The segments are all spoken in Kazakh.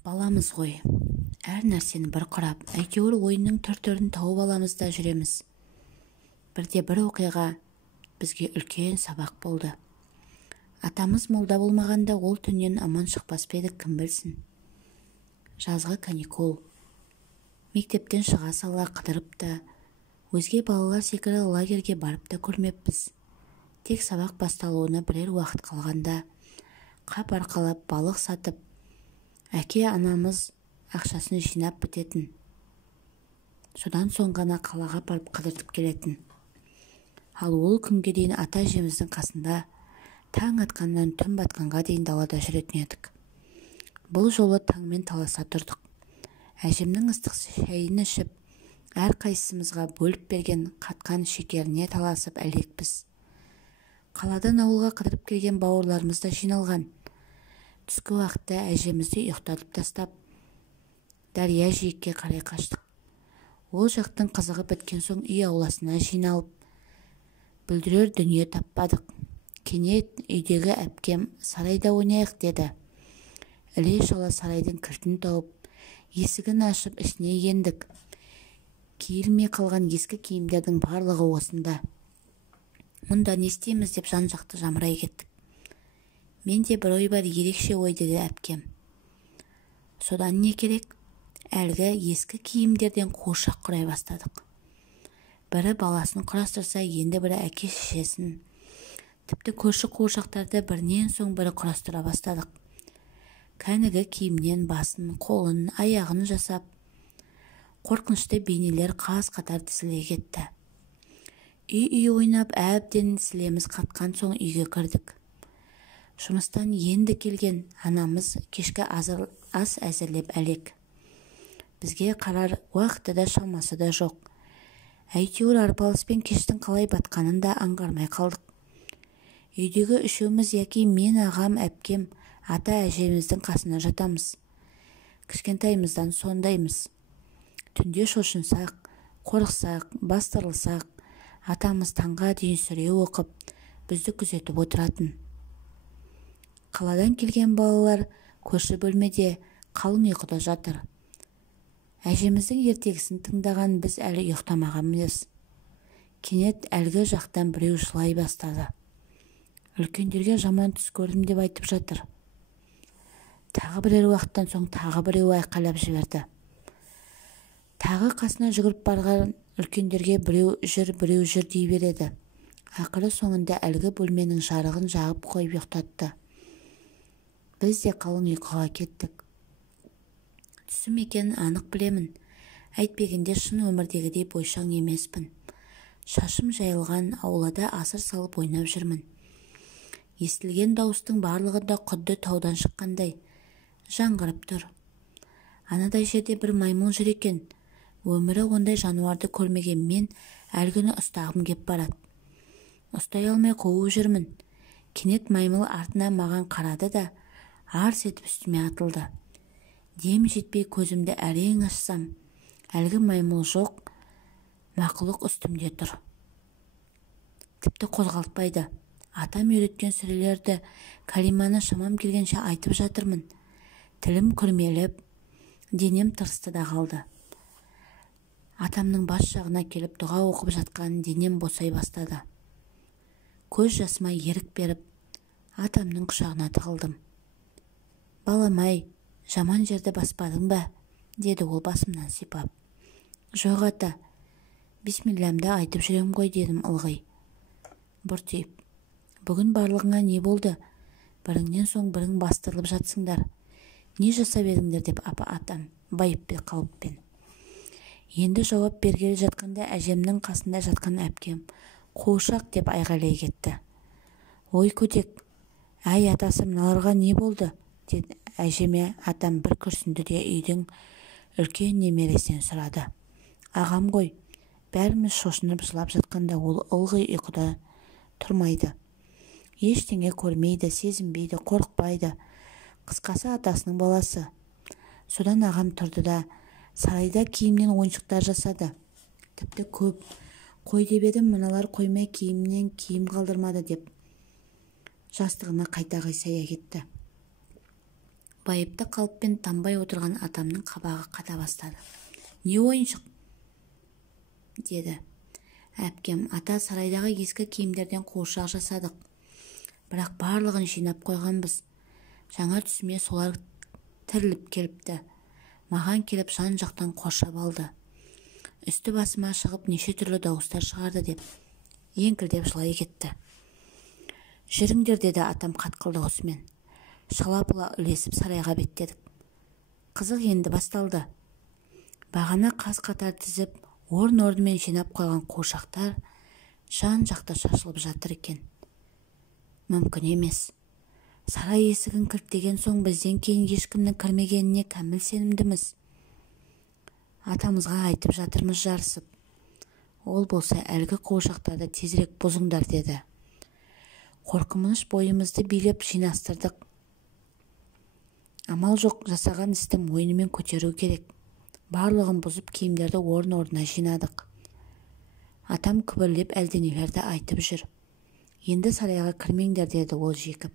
Баламыз ғой. Әр нәрсені бір құрап, әйтеуір ойынның түр-түрін тауып аламыз да жүреміз. Бірде бір оқиға бізге үлкен сабақ болды. Атамыз молда болмағанда ол түннен аман шықпас па едік, кім білсін. Жазғы каникул. Мектептен шыға сала қыдырып та, өзге балалар секілді лагерге барып та көрмеппіз. Тек сабақ басталуына бірер уақыт қалғанда қап арқалап балық сатып, әке анамыз ақшасын жинап бітетін. Содан соң ғана қалаға барып қыдыртып келетін. Ал ол күнге дейін ата-әжеміздің қасында таң атқаннан түн батқанға дейін далада жүретін едік. Бұл жолы таңмен таласа тұрдық. Әжемнің ыстық шайын ішіп, әр қайсымызға бөліп берген қатқан шекеріне таласып әлекпіз. Қаладан ауылға қыдырып келген бауырларымыз да жиналған. Түскі уақытта әжемізді ұйықтатып тастап, Дария жиекке қарай қаштық. Ол жақтың қызығы біткен соң үй ауласына жиналып, бүлдірер дүние таппадық. Кенет үйдегі әпкем сарайда ойнайық деді. Іле-шала сарайдың кілтін тауып, есігін ашып ішіне ендік. Киілмей қалған ескі киімдердің барлығы осында. Мұнда не істейміз деп жан-жақты жамырай кеттік. Менде бір ой бар, ерекше ой деді әпкем. Содан не керек? Әлгі ескі киімдерден қуыршақ құрай бастадық. Бірі баласын құрастырса, енді бірі әке-шешесін. Тіпті көрші қуыршақтарды бірінен соң бірі құрастыра бастадық. Кәнігі киімнен басын, қолын, аяғын жасап, қорқынышты бейнелер қаз-қатар тізіле кетті. Үй ойнап, әбден сілеміз қатқан соң үйге кірдік. Жұмыстан енді келген анамыз кешкі ас әзірлеп әлек. Бізге қарар уақыты да шамасы да жоқ. Әйтеуір арпалыспен кештің қалай батқанын да аңғармай қалдық. Үйдегі үшеуміз яки мен, ағам, әпкем, ата-әжеміздің қасына жатамыз. Кішкентайымыздан сондаймыз. Түнде шошынсақ, қорықсақ, бастырылсақ, атамыз таңға дейін сүре оқып, бізді күзетіп отыратын. Қаладан келген балалар көрші бөлмеде қалың ұйқыда жатыр. Әжеміздің ертегісін тыңдаған біз әлі ұйықтамағанбыз. Кенет әлгі жақтан біреу жылай бастады. Үлкендерге жаман түс көрдім деп айтып жатыр. Тағы бірер уақыттан соң тағы біреу айқайлап жіберді. Тағы қасына жүгіріп барған үлкендерге біреу жүр дей береді. Ақыры соңында әлгі бөлменің жарығын жағып қойып ұйықтатты. Біз де қалың ұйқыға кеттік. Түсім екенін анық білемін. Әйтпегенде шын өмірдегідей бойшаң емеспін. Шашым жайылған, аулада асыр салып ойнап жүрмін. Естілген дауыстың барлығы да құдды таудан шыққандай жаңғырып тұр. Анадай жерде бір маймыл жүр екен. Өмірі ондай жануарды көрмеген мен әлгіні ұстағым кеп барады. Ұстай алмай қуып жүрмін. Кенет маймыл артына маған қарады да арс етіп үстіме атылды. Дем жетпей көзімді әрең ашсам, әлгі маймыл жоқ, мақұлық үстімде тұр. Тіпті қозғалтпайды. Атам үйреткен сүрелерді, калиманы шамам келгенше айтып жатырмын. Тілім күрмеліп, денем тырысты да қалды. Атамның бас жағына келіп дұға оқып жатқан денем босай бастады. Көз жасыма ерік беріп, атамның құшағына тығылдым. Баламай, жаман жерді баспадың ба? Деді ол басымнан сипап. Жоқ ата, бисмилләмді айтып жүрем ғой, дедім ылғи. Бұртиып, бүгін барлығыңа не болды? Біріңнен соң бірің бастырылып жатсыңдар. Не жасап едіңдер деп атам байып қалыппен. Енді жауап бергелі жатқанда әжемнің қасында жатқан әпкем қуыршақ деп айғайлай кетті. Ой көтек, әй атасы, мыналарға не болды? Деді әжеме. Атам бір күрсінді де үйдің үлкен немересінен сұрады. Ағам ғой. Бәріміз шошынып жылап жатқанда ол ылғи ұйқыда тұрмайды. Ештеңе көрмейді, сезінбейді, қорықпайды. Қысқасы атасының баласы. Содан ағам тұрды да сарайда киімнен ойыншықтар жасады. Тіпті көп. Қой деп едім, мыналар қоймай киімнен киім қалдырмады деп жастығына қайта қисая кетті. байыпты қалыппен тамбай отырған атамның қабағы қата бастады. «Не ойыншық?» деді. «Әпкем, ата, сарайдағы ескі киімдерден қуыршақ жасадық. Бірақ барлығын жинап қойғанбыз. Жаңа түсіме солар тіріліп келіпті. Маған келіп жан-жақтан қоршап алды. Үсті басыма шығып неше түрлі дауыстар шығарды» деп еңкілдеп жылай кетті. «Жүріңдер», деді атам қатқыл даусымен. Шала-пұла үлесіп сарайға беттедік. Қызық енді басталды. Бағана қаз-қатар тізіп, орын-орнымен жинап қойған қуыршақтар жан-жақта шашылып жатыр екен. Мүмкін емес. Сарай есігін кілттеген соң бізден кейін ешкімнің кірмегеніне кәміл сенімдіміз. Атамызға айтып жатырмыз жарысып. Ол болса әлгі қуыршақтарды тезірек бұзыңдар деді. Қорқыныш бойымызды билеп жинастырдық. Амал жоқ, жасаған істі мойнымен көтеру керек. Барлығын бұзып киімдерді орын-орнына жинадық. Атам күбірлеп әлденелерді айтып жүр. «Енді сарайға кірмеңдер», деді ол жекіп.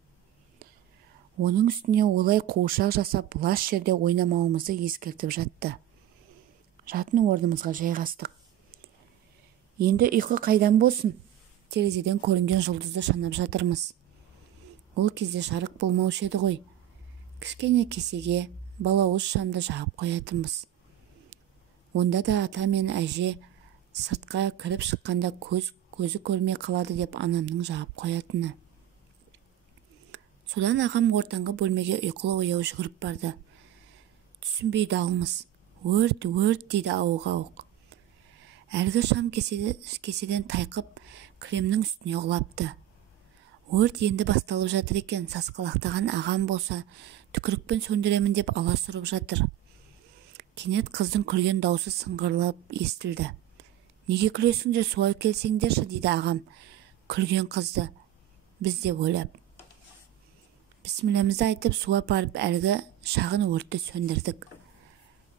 Оның үстіне олай қуыршақ жасап лас жерде ойнамауымызды ескертіп жатты. Жатын орнымызға жайғастық. «Енді ұйқы қайдан болсын? Терезеден көрінген жұлдызды санап жатырмыз. Ол кезде жарық болмаушы еді ғой. Кішкене кесеге балауыз шамды жағып қоятынбыз. Онда да ата мен әже сыртқа кіріп шыққанда көзі көрмей қалады деп анамның жағып қоятыны. Содан ағам ортаңғы бөлмеге ұйқылы ояу жүгіріп барды. Түсінбей далмыз. «Өрт, өрт» дейді ауық-ауық. Әлгі шам кеседен тайқып кремнің үстіне құлапты. Өрт енді басталып жатыр екен. Сасқалақтаған ағам болса түкірікпен сөндіремін деп аласұрып жатыр. Кенет қыздың күлген даусы сыңғырлап естілді. «Неге күлесіңдер, су алып келсеңдерші» дейді ағам күлген қызды біз де ойлап. Бісмілләмізді айтып су апарып әлгі шағын өртті сөндірдік.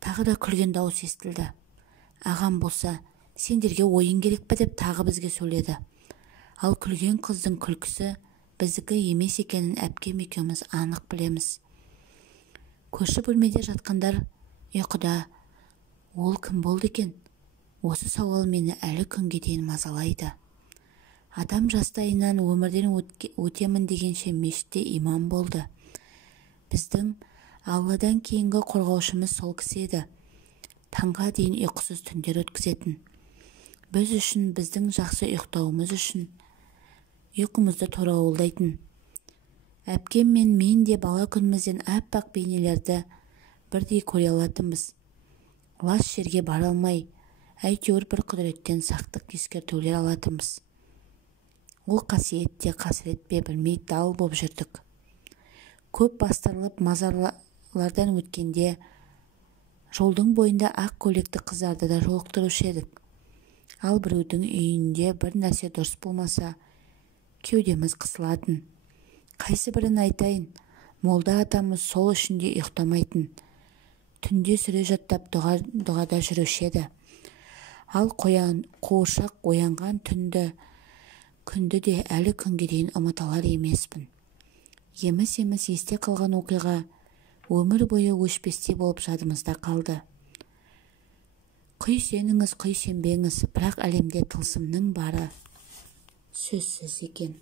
Тағы да күлген дауыс естілді. Ағам болса «Сендерге ойын керек пе?» деп тағы бізге сөйледі. Ал күлген қыздың күлкісі біздікі емес екенін әпкем екеуміз анық білеміз. Көрші бөлмеде жатқандар ұйқыда. Ол кім болды екен? Осы сауал мені әлі күнге дейін мазалайды. Адам жастайынан өмірден өтемін дегенше мешітте имам болды. Біздің Алладан кейінгі қорғаушымыз сол кісі еді. Таңға дейін ұйқысыз түндер өткізетін. Біз үшін, біздің жақсы ұйықтауымыз үшін ұйқымызды торауылдайтын. Әпкем мен де бала күнімізден аппақ бейнелерді бірдей көре алатынбыз. Лас жерге бара алмай, әйтеуір бір құдіреттен сақтық ескертулер алатынбыз. Ол қасиетте қасірет пе білмей дал боп жүрдік. Көп бастырылып мазарлардан өткенде жолдың бойында ақ көйлекті қыздарды да жолықтырушы едік. Ал біреудің үйінде бір нәрсе дұрыс болмаса, кеудеміз қысылатын. Қайсы бірін айтайын? Молда атамыз сол үшінде ұйықтамайтын. Түнде сүре жаттап дұғада жүруші еді. Ал қуыршақ оянған күнді де әлі күнге дейін ұмыталар емеспін. Еміс-еміс есте қалған оқиға өмір бойы өшпестей болып жадымызда қалды. Құй сеніңіз, құй сенбеңіз, бірақ әлемде тылсымның бары сөзсіз екен.